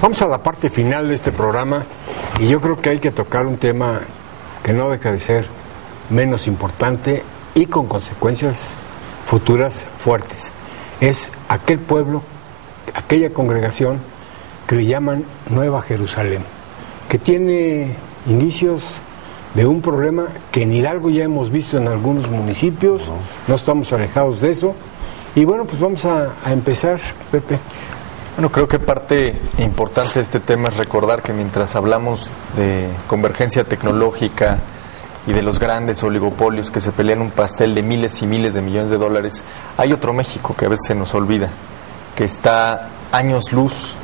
Vamos a la parte final de este programa y yo creo que hay que tocar un tema que no deja de ser menos importante y con consecuencias futuras fuertes. Es aquel pueblo, aquella congregación que le llaman Nueva Jerusalén, que tiene indicios de un problema que en Hidalgo ya hemos visto en algunos municipios, no estamos alejados de eso. Y bueno, pues vamos a empezar, Pepe. Bueno, creo que parte importante de este tema es recordar que mientras hablamos de convergencia tecnológica y de los grandes oligopolios que se pelean un pastel de miles y miles de millones de dólares, hay otro México que a veces se nos olvida, que está años luz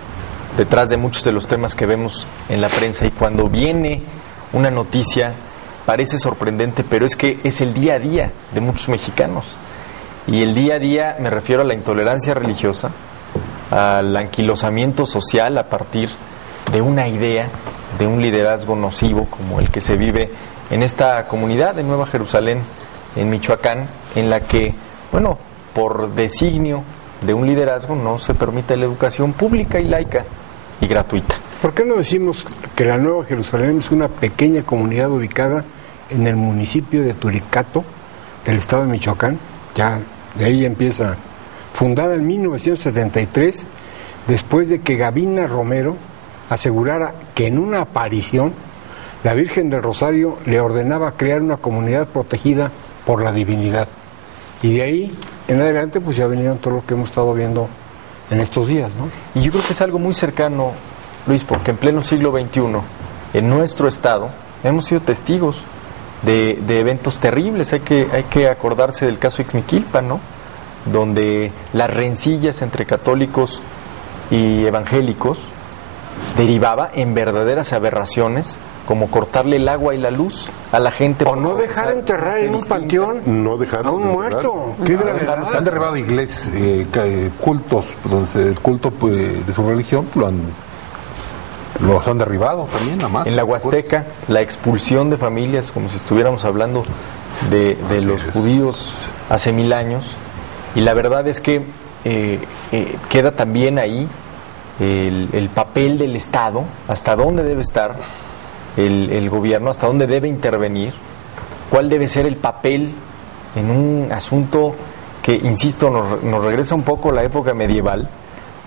detrás de muchos de los temas que vemos en la prensa, y cuando viene una noticia parece sorprendente, pero es que es el día a día de muchos mexicanos. Y el día a día me refiero a la intolerancia religiosa, al anquilosamiento social a partir de una idea, de un liderazgo nocivo como el que se vive en esta comunidad de Nueva Jerusalén, en Michoacán, en la que, bueno, por designio de un liderazgo no se permite la educación pública y laica y gratuita. ¿Por qué no decimos que la Nueva Jerusalén es una pequeña comunidad ubicada en el municipio de Turicato, del estado de Michoacán? Ya de ahí empieza. Fundada en 1973, después de que Gavina Romero asegurara que en una aparición la Virgen del Rosario le ordenaba crear una comunidad protegida por la divinidad. Y de ahí en adelante pues ya vinieron todo lo que hemos estado viendo en estos días, ¿no? Y yo creo que es algo muy cercano, Luis, porque en pleno siglo XXI, en nuestro estado, hemos sido testigos de eventos terribles. Hay que acordarse del caso Ixmiquilpan, ¿no?, donde las rencillas entre católicos y evangélicos derivaba en verdaderas aberraciones, como cortarle el agua y la luz a la gente. O no dejar enterrar en un panteón a un muerto. ¿Qué gravedad? Se han derribado iglesias, cultos, el culto de su religión los han derribado también, nada más. En la Huasteca, la expulsión de familias, como si estuviéramos hablando de los judíos hace 1000 años. Y la verdad es que queda también ahí el papel del Estado, hasta dónde debe estar el gobierno, hasta dónde debe intervenir, cuál debe ser el papel en un asunto que, insisto, nos regresa un poco a la época medieval,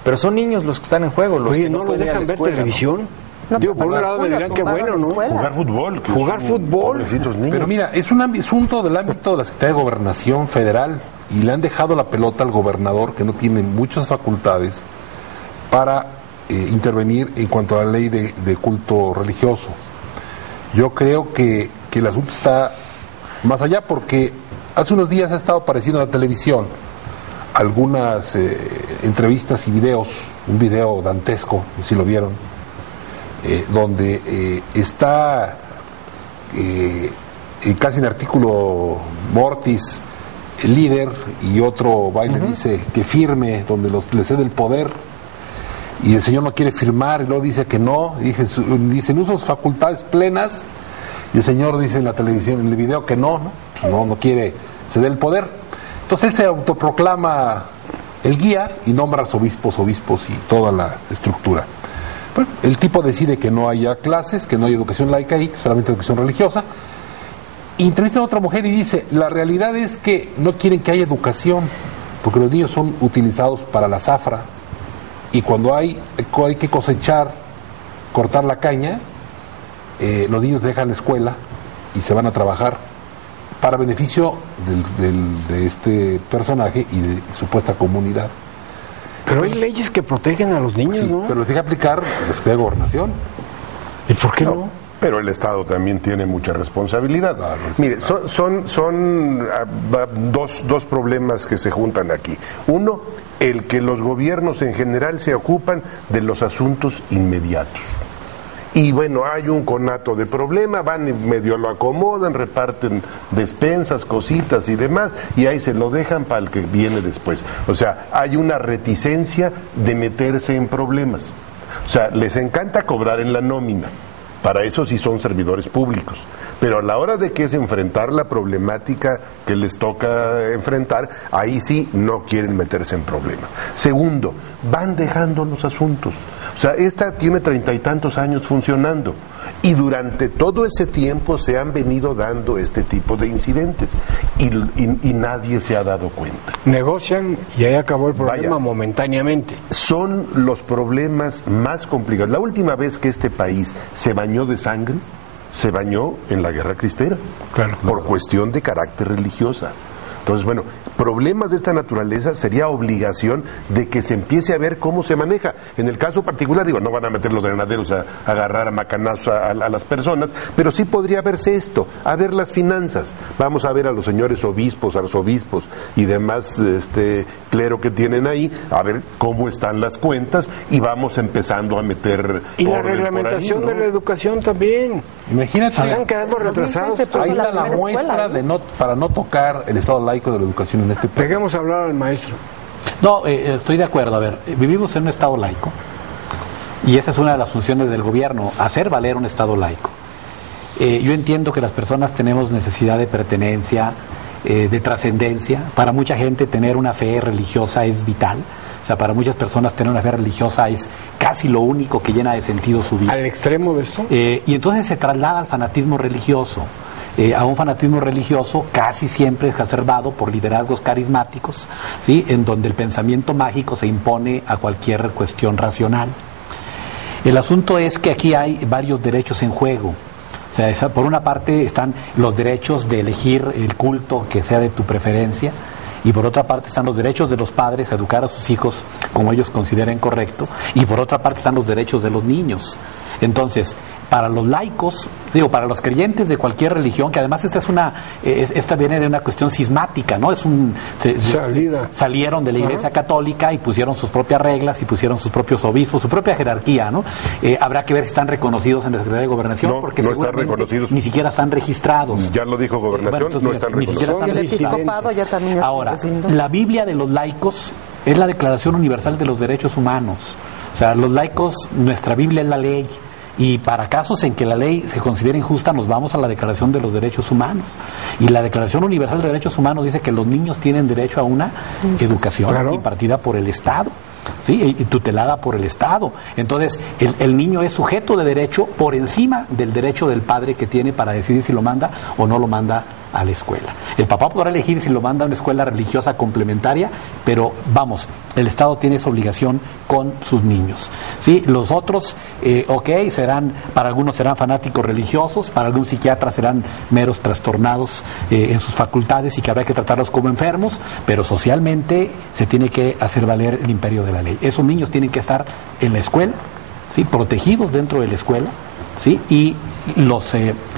pero son niños los que están en juego. Los Oye, que ¿no los dejan ver televisión? No, digo, por un lado me dirán que bueno, ¿no? Jugar fútbol. Jugar fútbol. Pero mira, es un asunto del ámbito de la Secretaría de Gobernación Federal, y le han dejado la pelota al gobernador, que no tiene muchas facultades para intervenir en cuanto a la ley de culto religioso. Yo creo que el asunto está más allá, porque hace unos días ha estado apareciendo en la televisión algunas entrevistas y videos, un video dantesco, si lo vieron, donde está casi en artículo mortis el líder, y otro va y le dice que firme, donde le cede el poder, y el señor no quiere firmar, y luego dice que no, dice en uso sus facultades plenas, y el señor dice en la televisión, en el video, que no quiere ceder el poder. Entonces él se autoproclama el guía y nombra obispos y toda la estructura. Bueno, el tipo decide que no haya clases, que no hay educación laica ahí, solamente educación religiosa. Y entrevista a otra mujer y dice, la realidad es que no quieren que haya educación, porque los niños son utilizados para la zafra, y cuando hay que cosechar, cortar la caña, los niños dejan la escuela y se van a trabajar para beneficio de este personaje y de supuesta comunidad. Pero hay leyes que protegen a los niños, sí, ¿no? pero los deja aplicar la Secretaría de Gobernación. ¿Y por qué no? Pero el Estado también tiene mucha responsabilidad. Claro, Mire, son dos problemas que se juntan aquí. Uno, el que los gobiernos en general se ocupan de los asuntos inmediatos. Y bueno, hay un conato de problema, van y medio lo acomodan, reparten despensas, cositas y demás, y ahí se lo dejan para el que viene después. O sea, hay una reticencia de meterse en problemas. O sea, les encanta cobrar en la nómina. Para eso sí son servidores públicos. Pero a la hora de que es enfrentar la problemática que les toca enfrentar, ahí sí no quieren meterse en problemas. Segundo, van dejando los asuntos. O sea, esta tiene 30 y tantos años funcionando. Y durante todo ese tiempo se han venido dando este tipo de incidentes. Y nadie se ha dado cuenta. Negocian y ahí acabó el problema. Vaya, momentáneamente. Son los problemas más complicados. La última vez que este país se bañó de sangre, se bañó en la Guerra Cristera, Claro. por cuestión de carácter religiosa. Entonces, bueno, problemas de esta naturaleza sería obligación de que se empiece a ver cómo se maneja. En el caso particular, digo, no van a meter los granaderos a agarrar a macanazos a las personas, pero sí podría verse esto, a ver las finanzas. Vamos a ver a los señores obispos, arzobispos y demás clero que tienen ahí, a ver cómo están las cuentas y vamos empezando a meter Y la orden por ahí, reglamentación ¿no? de la educación también. Imagínate, Se están quedando retrasados. ahí está la muestra de para no tocar el estado laico de la educación en este país. Dejemos hablar al maestro. No, estoy de acuerdo. A ver, vivimos en un Estado laico y esa es una de las funciones del gobierno, hacer valer un Estado laico. Yo entiendo que las personas tenemos necesidad de pertenencia, de trascendencia. Para mucha gente tener una fe religiosa es vital. O sea, para muchas personas tener una fe religiosa es casi lo único que llena de sentido su vida. Al extremo de esto. Y entonces se traslada al fanatismo religioso. A un fanatismo religioso casi siempre exacerbado por liderazgos carismáticos, ¿sí? En donde el pensamiento mágico se impone a cualquier cuestión racional. El asunto es que aquí hay varios derechos en juego. O sea, por una parte están los derechos de elegir el culto que sea de tu preferencia, y por otra parte están los derechos de los padres a educar a sus hijos como ellos consideren correcto, y por otra parte están los derechos de los niños. Entonces, para los laicos, para los creyentes de cualquier religión, que además esta viene de una cuestión cismática, ¿no? Salieron de la Iglesia Católica y pusieron sus propias reglas y pusieron sus propios obispos, su propia jerarquía, ¿no? Habrá que ver si están reconocidos en la Secretaría de Gobernación, No, porque no seguramente están reconocidos. ni siquiera están registrados. Ya lo dijo Gobernación, Entonces, no están ni siquiera reconocidos. están Y el registrados. episcopado ya también Ahora, la Biblia de los laicos es la Declaración Universal de los Derechos Humanos. O sea, los laicos, nuestra Biblia es la ley. Y para casos en que la ley se considere injusta, nos vamos a la Declaración de los Derechos Humanos. Y la Declaración Universal de Derechos Humanos dice que los niños tienen derecho a una educación impartida por el Estado, ¿sí? Y tutelada por el Estado. Entonces, el niño es sujeto de derecho por encima del derecho del padre que tiene para decidir si lo manda o no lo manda a la escuela. El papá podrá elegir si lo manda a una escuela religiosa complementaria, pero vamos, el Estado tiene esa obligación con sus niños. ¿Sí? Los otros, para algunos serán fanáticos religiosos, para algún psiquiatra serán meros trastornados en sus facultades y que habrá que tratarlos como enfermos, pero socialmente se tiene que hacer valer el imperio de la ley. Esos niños tienen que estar en la escuela, ¿sí? Protegidos dentro de la escuela, ¿sí? Y los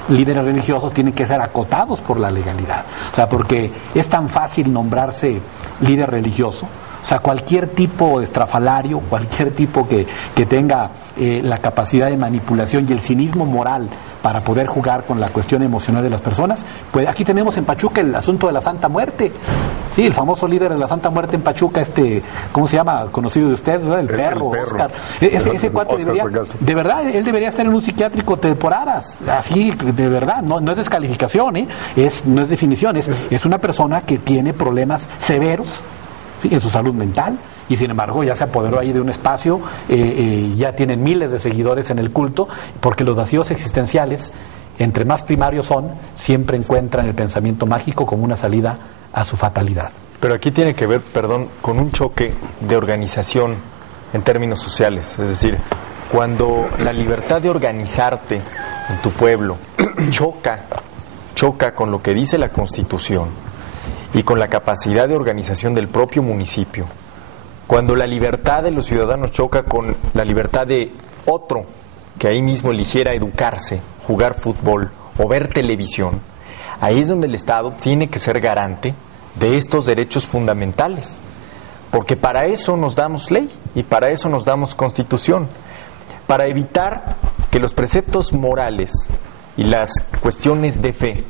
líderes religiosos tienen que ser acotados por la legalidad. O sea, porque es tan fácil nombrarse líder religioso. O sea, cualquier tipo de estrafalario, cualquier tipo que tenga la capacidad de manipulación y el cinismo moral para poder jugar con la cuestión emocional de las personas, pues aquí tenemos en Pachuca el asunto de la Santa Muerte. Sí, el famoso líder de la Santa Muerte en Pachuca, ¿cómo se llama? Conocido de usted, ¿verdad? El perro, Oscar. Ese cuate debería, de verdad, él debería estar en un psiquiátrico temporadas. Así, de verdad, no es descalificación, no es definición, es una persona que tiene problemas severos, ¿sí? En su salud mental, y sin embargo ya se apoderó ahí de un espacio, ya tienen miles de seguidores en el culto, porque los vacíos existenciales, entre más primarios son, siempre encuentran el pensamiento mágico como una salida a su fatalidad. Pero aquí tiene que ver, con un choque de organización en términos sociales, es decir, cuando la libertad de organizarte en tu pueblo choca con lo que dice la Constitución y con la capacidad de organización del propio municipio, cuando la libertad de los ciudadanos choca con la libertad de otro que ahí mismo eligiera educarse, jugar fútbol o ver televisión, ahí es donde el Estado tiene que ser garante de estos derechos fundamentales, porque para eso nos damos ley y para eso nos damos Constitución, para evitar que los preceptos morales y las cuestiones de fe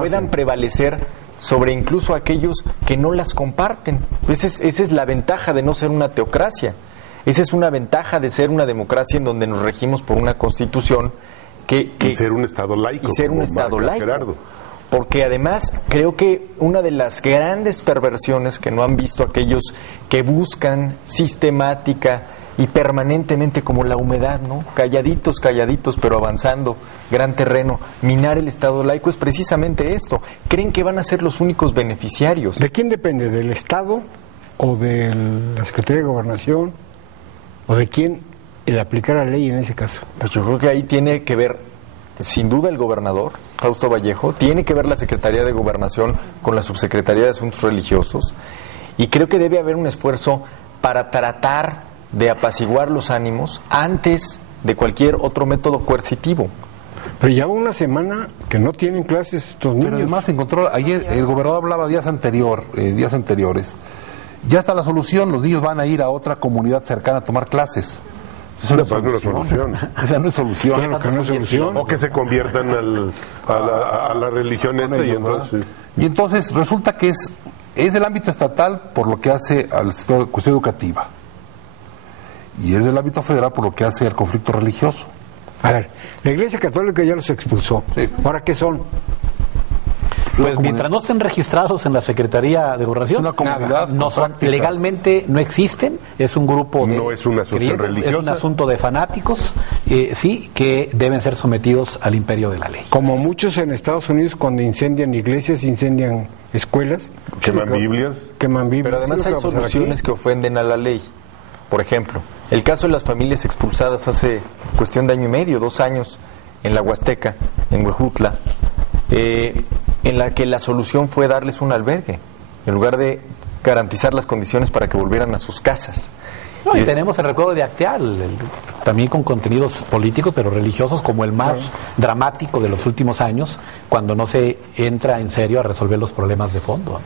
puedan prevalecer sobre incluso aquellos que no las comparten. Esa es la ventaja de no ser una teocracia. Esa es una ventaja de ser una democracia en donde nos regimos por una Constitución y ser un Estado laico. Y ser un como Estado marca laico. Gerardo. Porque además creo que una de las grandes perversiones que no han visto aquellos que buscan sistemática y permanentemente, como la humedad, ¿no? Calladitos, pero avanzando, gran terreno, minar el Estado laico es precisamente esto. Creen que van a ser los únicos beneficiarios. ¿De quién depende? ¿Del Estado o de la Secretaría de Gobernación? ¿O de quién el aplicar la ley en ese caso? Pues yo creo que ahí tiene que ver, sin duda, el gobernador, Fausto Vallejo, tiene que ver la Secretaría de Gobernación con la Subsecretaría de Asuntos Religiosos, y creo que debe haber un esfuerzo para tratar de apaciguar los ánimos antes de cualquier otro método coercitivo. Pero ya una semana que no tienen clases estos niños. Pero además encontró, ayer el gobernador hablaba días anteriores, ya está la solución, los niños van a ir a otra comunidad cercana a tomar clases. Eso no es solución. Esa no es solución. Claro que no es solución. O que se conviertan a la religión Con y ellos, entonces... ¿verdad? Y entonces resulta que es del ámbito estatal por lo que hace a la cuestión educativa. Y es del ámbito federal por lo que hace al conflicto religioso. A ver, la Iglesia Católica ya los expulsó. Sí. ¿Ahora qué son? Pues mientras no estén registrados en la Secretaría de Gobernación, Es una comunidad no con son, prácticas. legalmente no existen, es un grupo de No es una asociación creyentes, religiosa. es un asunto de fanáticos, sí, que deben ser sometidos al imperio de la ley. Como muchos en Estados Unidos cuando incendian iglesias, incendian escuelas. Queman Biblias. Queman Biblias. Pero además ¿Sí hay es lo que va a pasar soluciones aquí? que ofenden a la ley. Por ejemplo, el caso de las familias expulsadas hace cuestión de 2 años en la Huasteca, en Huejutla, en la que la solución fue darles un albergue, en lugar de garantizar las condiciones para que volvieran a sus casas. No, y tenemos el recuerdo de Acteal, también con contenidos políticos, pero religiosos, como el más dramático de los últimos años, cuando no se entra en serio a resolver los problemas de fondo.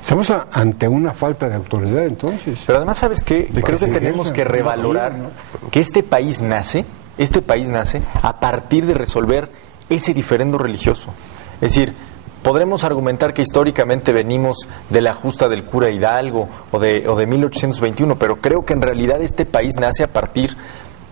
Estamos ante una falta de autoridad entonces. Pero además, ¿sabes qué? De Creo que que se tenemos ejerza. que revalorar que este país nace a partir de resolver ese diferendo religioso. Es decir, podremos argumentar que históricamente venimos de la justa del cura Hidalgo o de 1821, pero creo que en realidad este país nace a partir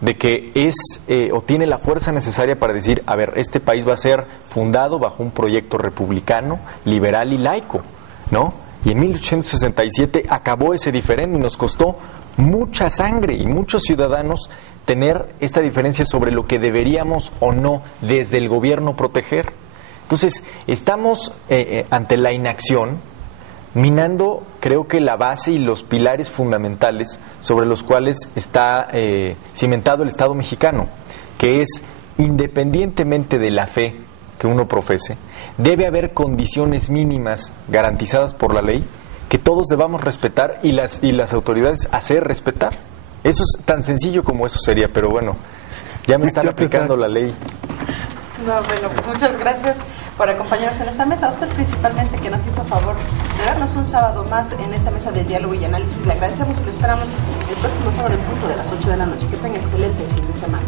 de que o tiene la fuerza necesaria para decir, a ver, este país va a ser fundado bajo un proyecto republicano, liberal y laico, ¿no? Y en 1867 acabó ese diferendo y nos costó mucha sangre y muchos ciudadanos tener esta diferencia sobre lo que deberíamos o no desde el gobierno proteger. Entonces, estamos ante la inacción, minando, creo que la base y los pilares fundamentales sobre los cuales está cimentado el Estado mexicano, que es, independientemente de la fe que uno profese, debe haber condiciones mínimas garantizadas por la ley que todos debamos respetar y las autoridades hacer respetar. Eso es tan sencillo como eso sería, pero bueno, ya me están aplicando la ley. No, bueno, pues muchas gracias por acompañarnos en esta mesa. A usted principalmente, que nos hizo favor de vernos un sábado más en esta mesa de diálogo y análisis. Le agradecemos y lo esperamos el próximo sábado en punto de las 8 de la noche. Que tenga excelente fin de semana.